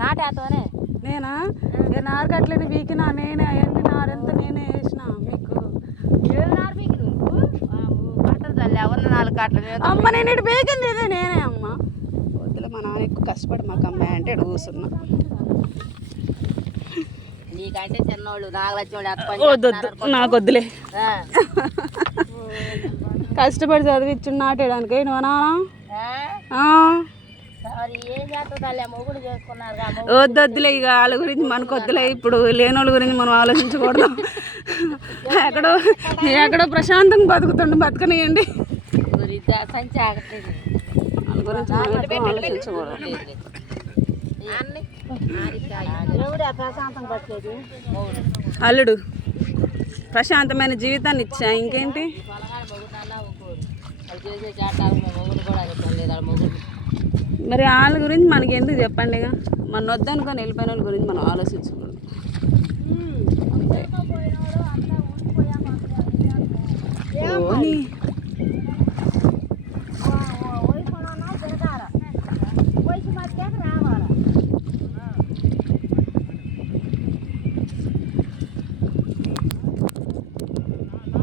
నాటేతోనే నేనా నారు కట్టలేని వీకినా నేనే అవన్నీ నారెంత నేనే వేసిన మీకు నారు మీకు నువ్వు కట్టలు తల్లి ఎవరిన 4 కట్టలు అమ్మ నేను ఇటు బేకింది ఇదే నేనే అమ్మ. వద్దులే మా నాన్న ఎక్కువ కష్టపడి మాకు అమ్మాయి అంటే ఇటు కూర్చున్నా. నీకంటే చిన్నోళ్ళు నాగలక్ష్మి వద్దు నాకు వద్దులే. కష్టపడి చదివించు నాటేయడానికి నువ్వు నాన్న వద్దొద్దులే. ఇక వాళ్ళ గురించి మనకు వద్దులే. ఇప్పుడు లేని వాళ్ళ గురించి మనం ఆలోచించకూడదు. ఎక్కడో ప్రశాంతంగా బతకనియండి. వాళ్ళ గురించి ఆలోచించకూడదు. అల్లుడు ప్రశాంతమైన జీవితాన్ని ఇచ్చా ఇంకేంటి. మరి వాళ్ళ గురించి మనకి ఎందుకు చెప్పండి. ఇక మన వద్దనుకొని వెళ్ళిపోయిన వాళ్ళ గురించి మనం ఆలోచించకూడదు.